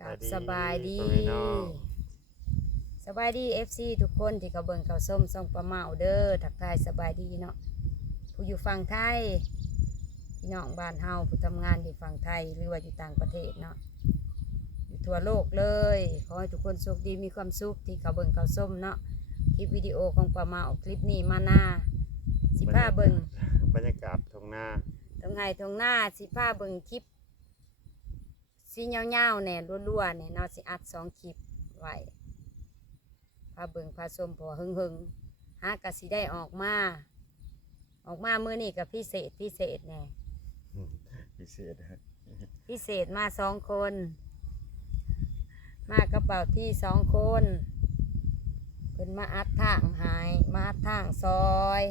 กับสบายดีพ่อแม่น้องสบายดี FC ทุกคนที่เขาเบิ่งเขาส้มส่องปลาเมาเด้อทักทายสบายดีเนาะผู้อยู่ฝั่งไทยพี่น้องบ้านเฮาผู้ทำงานอยู่ฝั่งไทยหรือว่าอยู่ต่างประเทศเนาะอยู่ทั่วโลกเลยขอให้ทุกคนสุขดีมีความสุขที่เขาเบิ่งเขาส้มเนาะคลิปวิดีโอของปลาเมาคลิปนี้มาหน้าสิพาเบิ่งบรรยากาศทงหน้าตรงไห้ตรงหน้าสิพาเบิ่งคลิป สีเงาวๆเนี่ยรัวๆเนี่ยเนาะสิอัดสองคลิปไว้พาเบิ่งพาชมพอหึงหึงๆหากะสิได้ออกมา ออกมามื้อนี้กับพิเศษพิเศษแน่พิเศษฮะพิเศษมาสองคน มากระเป๋าที่สองคนเพิ่นมาอัดทางหายมาอัดทางซอย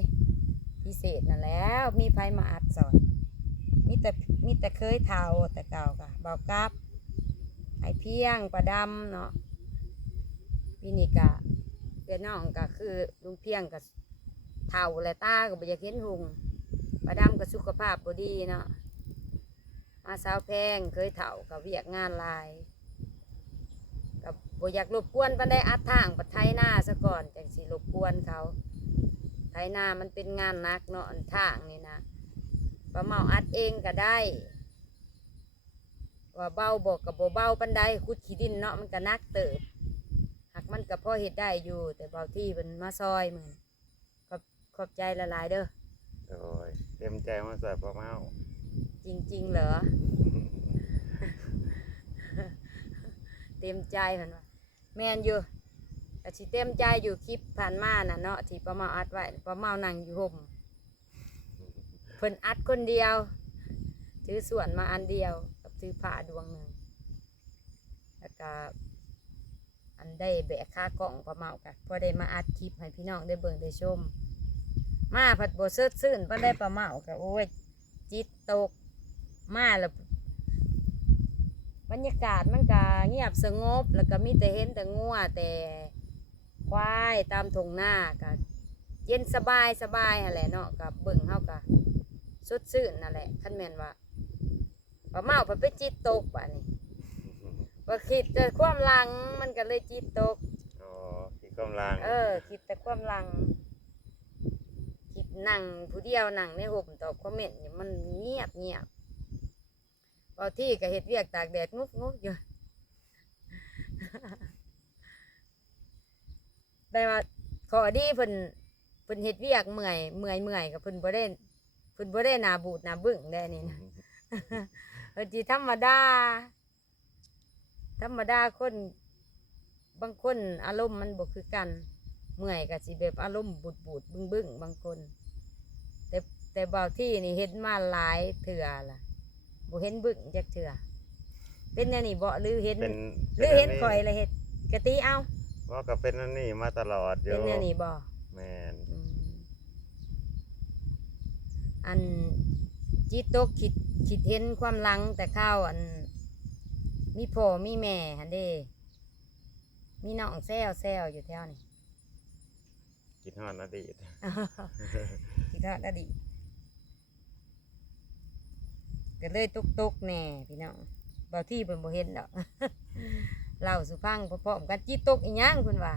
พิเศษนั่นแหล้วมีไผมาอัดซอยมีแต่มีแต่เคยเท่าแต่เก่ากะเบากับ ไอเพียงประดำเนาะพี่นี่กะเพื่อนน้องก็คือลุงเพียงกับเท่าและตาก็บ่อยากเห็นหุงประดำก็สุขภาพบ่ดีเนาะมาสาวแพงเคยเท่ากับเวียกงานลายกับบ่อยากรบกวนปันได้อัดทางปัดไทยหน้าซะก่อนจังสิรบกวนเขาไทยหน้ามันเป็นงานนักเนาะทางนี่นะปลาเมาอัดเองก็ได้ ว่าเบาบอกกับโเบาปันไดคุดขี้ดินเนาะมันก็นักเติบหักมันก็พอเห็ดได้อยู่ แต่เบาที่มันมาซอยมือนขอบขอบใจละลายๆเด้อโดยเต็มใจมาใส่ปลาเมาจริง ๆ เหรอ เต็มใจเห็นว่าแมนอยู่แต่สิเต็มใจอยู่คลิปผ่านมาน่ะเนาะที่ปลาเมาอัดไว้ปลาเมานั่งอยู่ห่มเพิ่นอัดคนเดียวถือส่วนมาอันเดียว กับถือผ้าดวงหนึ่งแล้วก็อันได้แบกค่ากล่องปลาเมากันพอได้มาอัดคลิปให้พี่น้องได้เบิ่งได้ชม มาผัดโบเซิดซื่นพอได้ปลาเมากันโอ้ยจิตตกมาแล้วบรรยากาศมันก็เงียบสงบ แล้วก็มีแต่เห็นแต่งัวแต่ควายตามทงหน้าก็เย็นสบายสบายอะไรเนาะกับเบิ่งเฮาก็สดชื่นนั่นแหละคันแมนว่า ปลาเมาเพิ่นไปจิตตกป่ะนี่ว่าคิดแต่ความหลังมันก็เลยจิตตกอ๋อพี่กำลังเออ คิดแต่ความหลังคิดนั่งผู้เดียวนั่งในห่มตอบคอมเมนต์นี่มันเงียบเงียบบางที่ก็เห็ดเวียกตากแดดงุกงุกอยู่ได้ว่าขอดีเพิ่นเพิ่นเฮ็ดเวียกเมื่อยเมื่อยเมื่อยกับเพิ่นบ่ได้เพิ่นบ่ได้หนาบูดหนาบึ้งได้นี่นะ เออจีธรรมดา ธรรมดาคนบางคนอารมณ์มันบ่คือกัน เมื่อยก็สิแบบอารมณ์บูดบูดบึ้งบึ้งบางคน แต่แต่เบาที่นี่เห็นมาหลายเถื่อล่ะบ่เห็นบึ้งจักเถื่อเป็นแนวนี่บ่หรือเห็นเป็นหรือเห็นข่อยเลยเห็ดกะติเอาว่าก็เป็นอันนี้มาตลอดอยู่เป็นแนวนี่บ่แมนอืมอัน จิตตกคิดคิดเห็นความหลังแต่ข้าวอัน มีพ่อมีแม่หันเด้มีน้องแซวแซวอยู่แถวนี้คิดฮอดอดีตคิดทอดอดีตก็เลยตุกตุกๆแน่พี่น้องบางที่เพิ่นบ่เห็นดอกเล่าสุพังพร้อมๆกันจิตตกอีหยังเพิ่นว่า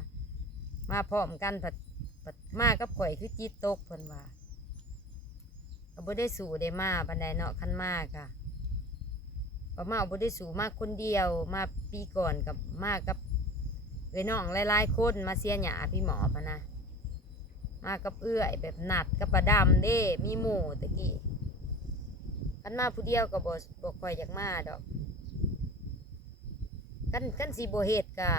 มาพร้อมกันผัดผัดมากับข่อยคือจิตตกเพิ่นว่าก็ บ่ได้สู่ได้มาปานใดเนาะคันมากอะก็มาบ่ได้สู่มากคนเดียว มาปีก่อนกับมากับเอ้ยน้องหลายๆคนมาเสียหยาพี่หมอพะนะ มากับเอื้อยแบบหนัดกับประดำเด้มีหมู่ตะกี้กันมาผู้เดียวก็บ่บ่ค่อยอยากมาดอกกันกันสิบ่เฮ็ดกะ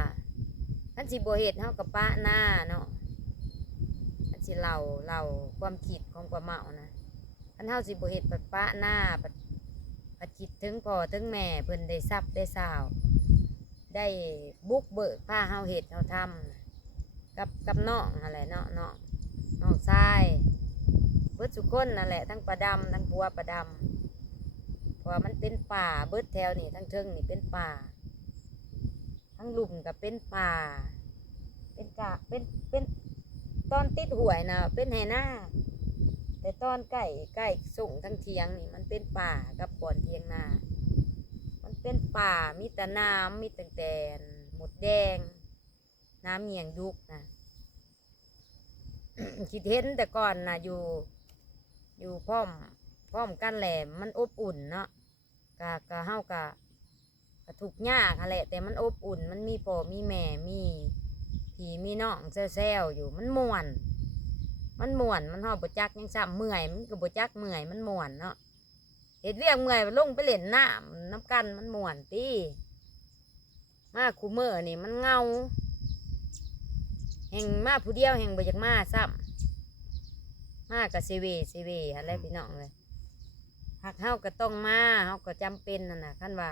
กันสิบ่เฮ็ดเฮากับป้าหน้าเนาะกันสิเหล่าเหล่าความคิดของป้ามเมานะ กันเฮาสิบ่เฮ็ดปัดป้าหน้าปัดปัดคิดถึงพ่อถึงแม่เพิ่นได้ทรัพย์ได้สาว ได้บุกเบิกพาเฮาเฮ็ดเฮาทำกับกับน้องอะไรเนาะเนาะน้องชายเบิดสุกคนนั่นแหละทั้งปลาดำทั้งปัวปลาดำเพราะมันเป็นป่าเบิดแถวนี่ทั้งเทิงนี่เป็นป่า ทั้งหลุมกับเป็นป่า เป็นกะเป็นเป็นตอนติดหวยนะเป็นไหหน้า แต่ตอนใกล้ใกล้ส่งทั้งเทียงนี่มันเป็นป่ากับบ่อนเทียงนา มันเป็นป่ามีแต่น้ำมีแต่แต่หมดแดง น้ำเมียงยุกนะคิดเห็นแต่ก่อนนะอยู่อยู่พร้อมพร้อมกันแหละมันอบอุ่นเนาะกะกะเฮากะกะทุกยากหั้นแหละแต่มันอบอุ่น มันมีพ่อมีแม่มีพี่มีน้องแซวๆอยู่มันม่วน มันม่วนมันเฮาบ่จักยังซ้ำเมื่อยมันก็บ่จักเมื่อยมันม่วนเนาะเฮ็ดเวียกเมื่อยลงไปเล่นน้ำน้ำกันมันม่วนติมาคูเมอร์นี่มันเงาแห่งมาผู้เดียวแห่งบ่อยากมาซ้ำมากับเซเวเซเวอะไรพี่น้องเลยหากเฮาก็ต้องมาเฮาก็จำเป็นนั่นน่ะคันว่า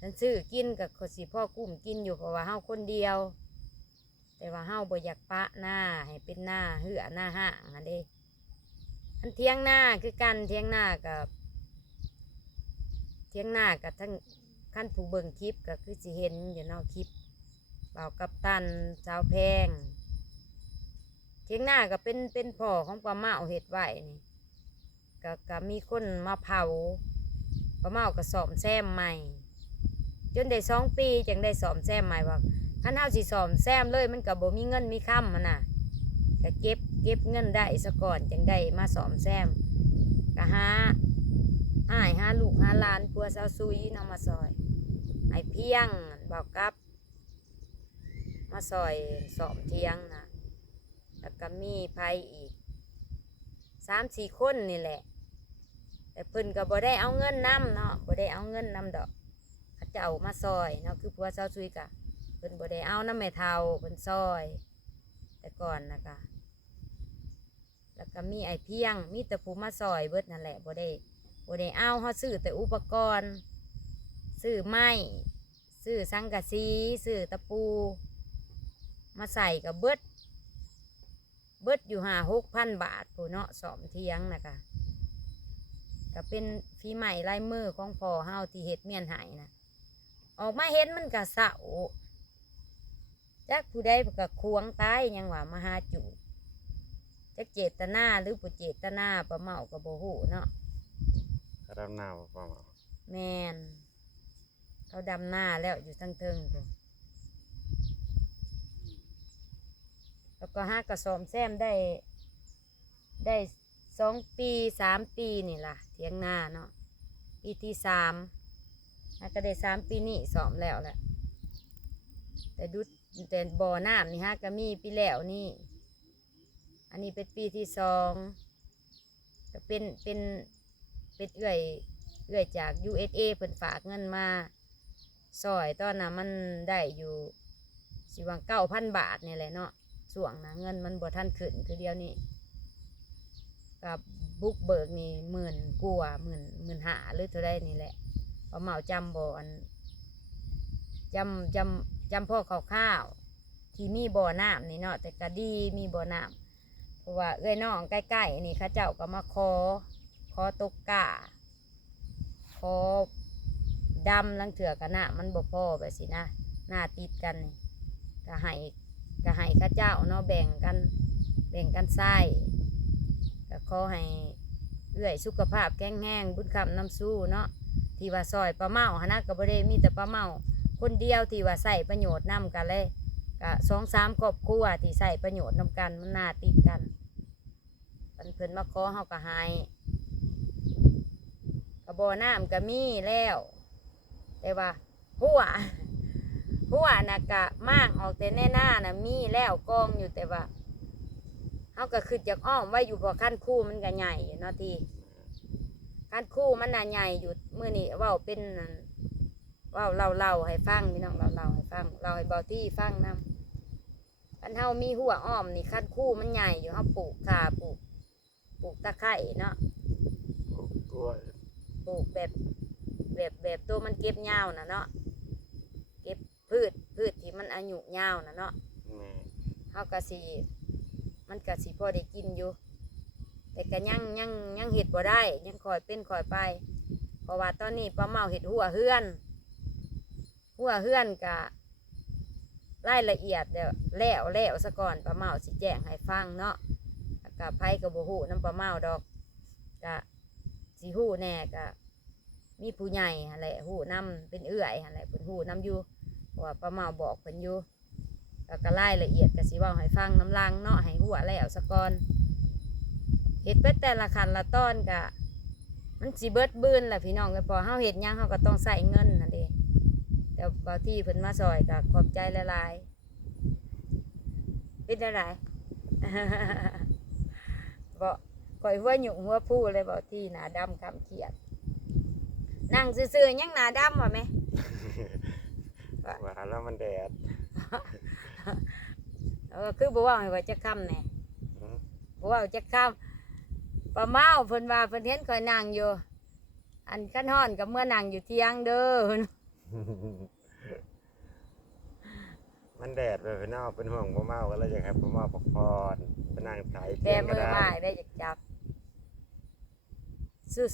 ฉันซื้อกินกับขสิพ่อกุ้มกินอยู่เพราะว่าเฮาคนเดียว แต่ว่าเฮาบ่อยากปะหน้าให้เป็นหน้าเหือหน้าห้างอันเด้อันเทียงหน้าคือกันเทียงหน้ากับเทียงหน้ากับทั้งขั้นผู้เบิ่งคลิปก็คือสิเห็นอยู่นอกคลิปเบากับตันสาวแพง เทียงหน้าก็เป็นเป็นพ่อของปลาเมาเห็ดไหวนี่ก็ก็มีคนมาเผาปลาเมาก็สอมแซมใหม่ จนได้สองปีจังได้สอมแซมใหม่ว่า คันเฮาสิสอมแซมเลยมันก็บ่มีเงินมีค่ำมันน่ะก็เก็บเก็บเงินได้ซะก่อนจังได้มาสอมแซมก็หาอ้ายหาลูกหาหลานพัวสาซุยนำมาซอยไอ้เพียงบอกกับ มาซอยสอมเทียงนะแล้วก็มีไผอีกสามสี่คนนี่แหละ แต่เพิ่นก็บ่ได้เอาเงินนำเนาะบ่ได้เอาเงินนำดอกเขาเจ้ามาซอยเนาะคือพัวสาซุยกะ พิ่นบ่ได้เอาน้ำแม่เทาเพิ่นซอย แต่ก่อนนะคะแล้วก็มีไอ้เพียง มีแต่ผู้มาซอยเบิดนั่นแหละบ่ได้บ่ได้เอาเฮาซื้อแต่อุปกรณ์ซื้อไม้ซื้อสังกะสีซื้อตะปู มาใส่กับเบิดเบิดอยู่ห้าหกพันบาทผู้เนาะสอมเทียงนะคะก็เป็นฝีใหม่ลายมือของพ่อเฮาที่เฮ็ดเมียนหายนะออกมาเห็นมันก็เศร้า จักผู้ใดก็ควงตายยังว่ามาหาจูบจักเจตนาหรือปุเจตนาประเมากับโบหูเนาะกระดำหน้าบ่ปลาเมาแมนเขาดำหน้าแล้วอยู่ทั้งเทิงพุ่นแล้วก็หากระสอมแซมได้ ได้สองปีสามปีนี่ล่ะเทียงหน้าเนาะปีที่สามหาก็ได้สามปีนี่สอมแล้วแหละแต่ดู แต่บ่อน้ำนี่ฮะก็มีปีแล้วนี่ อันนี้เป็นปีที่สองก็เป็นเป็นเป็นเอื่อยเอื่อยจาก USA เพิ่นฝากเงินมาซอยตอนน่ะมันได้อยู่สิวังเก้าพันบาทนี่แหละเนาะส่วงนะเงินมันบ่ทันขึ้นคือเดียวนี้กับบุกเบิกนี่หมื่นกว่าหมื่นหมื่นหาหรือเท่าไรนี่แหละพราเหมาจำบ่อันจำจำ จำพ่อเขาข้าวที่มีบ่อน้ำนี่เนาะแต่ก็ดีมีบ่อน้ำเพราะว่าเอ้อยน้องใกล้ๆนี่ข้าเจ้าก็มาขอขอตกกาขอดำลังเถื่อกันนะมันบ่พอแบบสินะหน้าติดกันก็ให้ก็ให้ข้าเจ้าเนาะแบ่งกันแบ่งกันใส่ก็ขอให้เอื้อยสุขภาพแข็งแรงบุญคำน้ำสู้เนาะที่ว่าซอยปลาเมาหนนะก็บ่ได้มีแต่ปลาเมา คนเดียวที่ว่าใส่ประโยชน์นํกันเลยก็สองสามครอบครัวที่ใส่ประโยชน์นํกันมันน่าติดกันเพิ่นเพิ่นมาขอเฮาก็ให้กระบอน้ำก็มีแล้ว แต่ว่าหัวหัวนะกะมากออกแต่แน่หน้านะมีแล้วกองอยู่แต่ว่าเฮาก็คือจากอ้อมไว้อยู่บ่ขั้นคู่มันก็ใหญ่อยู่เนาะทีขั้นคู่มันน่ะใหญ่อยู่มื้อนี้ว้าเป็น ว่าเราเล่าให้ฟังพี่น้องเราเล่าให้ฟังเราให้บาที่ฟังนำคันเฮามีหัวอ้อมนี่คันคู่มันใหญ่อยู่เฮาปลูกขาปลูก ปลูกตะไคร่เนาะปลูกกล้วยปลูกแบบแบบแบบตัวมันเก็บยาวนะเนาะเก็บพืชพืชที่มันอายุยาวนะเนาะเฮาก็สิมันก็สิพอได้กินอยู่ แต่ก็ยังยังยังเห็ดบ่ได้ ยังคอยเป็นคอยไป เพราะว่าตอนนี้ป้าเมาเห็ดหัวเฮือน หัวเฮือนกะรายละเอียดเดี๋ยวแล้วแล้วซะก่อนป้าเมาสิแจ้งให้ฟังเนาะกับไผกับบ่ฮู้น้ำป้าเมาดอกกะสิฮู้แน่กะมีผู้ใหญ่หั่นแหละฮู้นํเป็นเอื้อยหั่นแหละเพิ่นฮู้นํอยู่เพราะว่าป้าเมาบอกเพิ่นอยู่แล้วก็รายละเอียดก็สิเว้าให้ฟังน้ำลังเนาะให้ฮู้แล้วซะก่อนเฮ็ดไปแต่ละขันละตอนก็มันสิเบิดบืนแหละพี่น้องก็พอเฮาเฮ็ดหยังเฮาก็ต้องใส่เงินนั่น แต่บางที่เพิ่นมาซอยก็ขอบใจหลายๆเป็นจังไดบ่ข่อยหัวหยุ่งหัวผู้เลยบ่ที่หน้าดำคำเขียดนั่งซื่อๆยังหน้าดำว่ะแม่ว่าแล้วมันแดดเออคือบ่เว่าให้ว่าจะค่ำแหน่อืมบ่เว่าจะค่ำป้าเมาเพิ่นว่าเพิ่นเห็นข่อยนั่งอยู่ อันขั้นฮ้อนก็เมื่อนั่งอยู่เที่ยงเด้อเพิ่น มันแดดเลยพี่น้องเป็นห่วงพ่อเมาก็เลยอยากให้พ่อเมาพักผ่อนไปนั่งไถเตีแต่ยงก็มือได้ไม้ได้จักจับ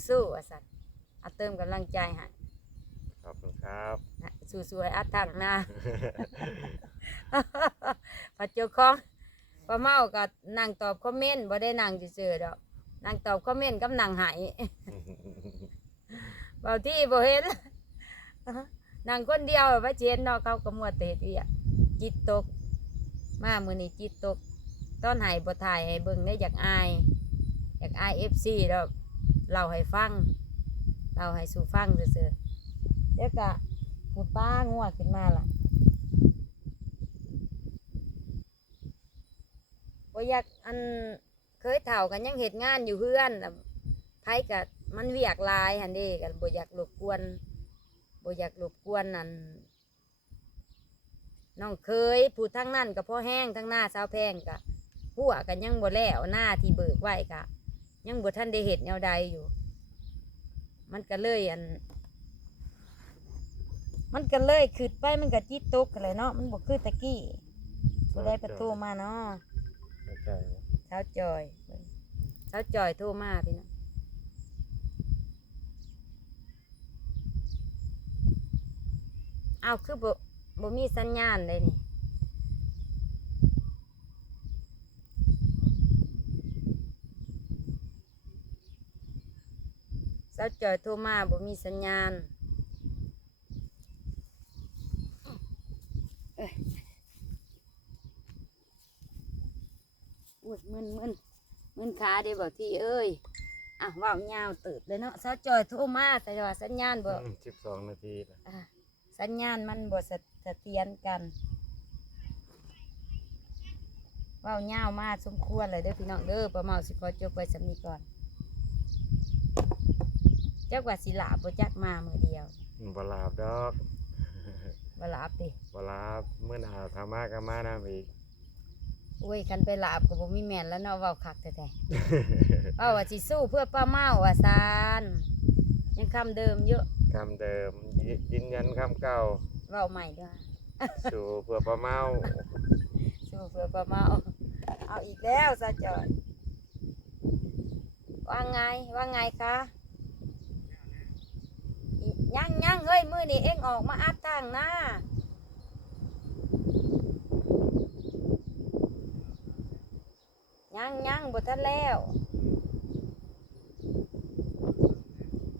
สู้ๆว่าซั่นเอาเติมกำลังใจให้ขอบคุณครับ นะสู้ๆให้อัดทักหน้าปัจจุบันป้าเมาก็นั่งตอบคอมเมนต์บ่ได้นั่งซื่อๆดอกนั่งตอบคอมเมนต์กับนั่งไหายบางที่บ่เห็น นั่งคนเดียวไปเจนเนาะเขาก็มัวแต่เฮ็ดเวียจิตตก มามือนี้จิตตกตอนหายบ่ถ่ายให้เบิ่งได้อยากอาย อยากอาย FC ดอกเล่าให้ฟังเล่าให้สู่ฟังซื่อเดี๋ยวก็ปูป้างัวขึ้นมาล่ะบ่อยากอันเคยเฒ่ากันยังเฮ็ดงานอยู่เฮือนน่ะไผก็มันเวียกลายหันด้ก็บ่อยากรบกวน บ่อยากรบกวนนั่นน้องเคยผู้ทั้งนั้นก็พอแห้งทั้งหน้าสาวแพงก็หัวกันยังบ่แล้วหน้าที่เบิกไว้ก็ยังบ่ทันได้เฮ็ดแนวใดอยู่ มันก็เลยอัน มันก็เลยขึ้นไปมันก็จิตตกกันเลยเนาะมันบ่คือตะกี้ผู้ใดประตูมาเนาะเข้าใจเช้าจอยเช้าจอยโทรมาพี่น้อง เอาคือบ่บ่มีสัญญาณเลยนี่เช้าจอยโทรมาบ่มีสัญญาณอุ้ยมึนมึนมึนขาเดี๋ยวบอกที่เอ้ยอะว่าวยาวตืดเลยเนาะสาวจอยโทรมาแต่ว่าสัญญาณบ่ สิบสองนาทีแล้วอะ สัญญาณมันบ่สะเสถียรกันว่าวยาวมาสมควรเลยเด้อพี่น้องเด้อประเมาสิขอจบไปสำนี้ก่อนจักว่าสิลาบ่จักมามือเดียวบลาบดอกบ่ลาบติบลาบเมื่อหนาวทามาก็มาน้ำอีกโอ้ยคันไปลาบก็บ่มีแม่นแล้วเนาะเว้าคักแท้ๆเว้าว่าสิสู้เพื่อป้าเมาว่าซานยังคำเดิมเยอะ คำเดิมยยืนยันคำเก่าเว้าใหม่ด้วยสู่เพื่อพ่อเมาสู้เพื่อป้าเมา เอาอีกแล้วซาจอยว่าไงว่าไงคะอียังยังเฮ้ยมือนี่เอ็งออกมาอัดทางหน้ายังยังบทันแล้ว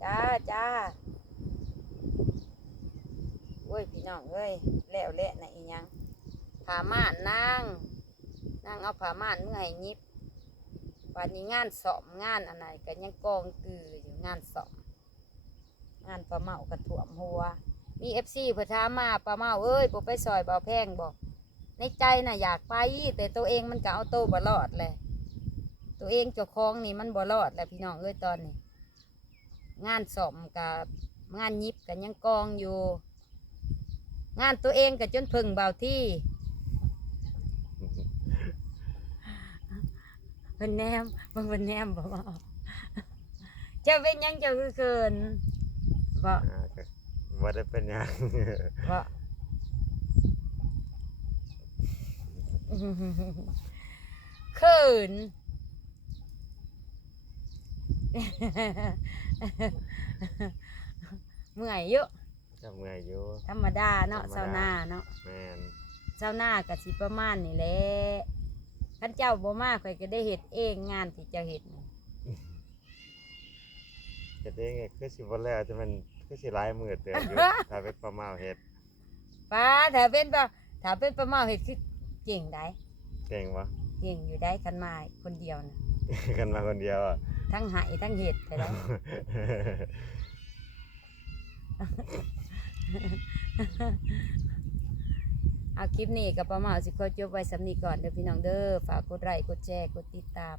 จ้าจ้าโอ้ยพี่น้องเอ้ยแล้วแหละนะอีหยังผ้าม่านนางนางเอาผ้าม่านเมื่อให้ยิบวันนี้งานสอบงานอะไรก็ยังกองตืออยู่งานสอบงานปลาเมากระถ่วมหัว มีเอฟซีเพื่อถามาปลาเมาเอ้ยบ่ไปซอยเบาแพงบอกในใจน่ะอยากไปแต่ตัวเองมันก็เอาโตวบ่รอดเลยตัวเองเจ้าของนี่มันบ่รอดแหละพี่น้องเอ้ยตอนนี้ งานสอมกับงานยิบกันยังกองอยู่ งานตัวเองกับจนเพึ่งเบาที่เพิ่นแนมเพิ่นเพิ่นแนมบอกว่าเจ้าเป็นหยังเจ้าคือเกินบ่อ่าก็ว่าได้เป็นหยังบ่เขินเมื่อยเยอะ จำไงอยู่ธรรมดาเนาะธรรมดาเจ้าหน้าเนาะแมนเจ้าหน้ากับสิประมาณนี่แหละขันเจ้าบ่มาข่อยก็ได้เห็ดเองงานที่เจ้าเห็ดน่ะจะได้ไงคือสิบวันแล้วจะมันก็สิหลายมือเตือนอยู่ ถ้าเป็นปลาเมาเฮ็ดป้าถ้าเป็นปลาถ้าเป็นปลาเมาเห็ดคือเก่งได้เก่งวะเก่งอยู่ได้คันมาคนเดียวนะ กันมาคนเดียวอะทั้งหายทั้งเห็ดไปแล้ว เอาคลิปนี้กับป้าเมาสิขอจบไว้สำนีก่อนเด้อพี่น้องเด้อฝากกดไลค์กดแชร์กดติดตาม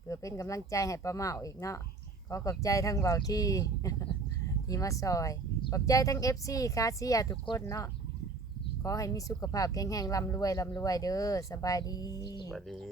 เพื่อเป็นกำลังใจให้ป้าเมาอีกเนาะขอขอบใจทั้งเบาที่ที่มาซอย ขอบใจทั้ง FC คาเซียทุกคนเนาะขอให้มีสุขภาพแข็งแรงร่ำรวยร่ำรวยเด้อสบายดี สวัสดี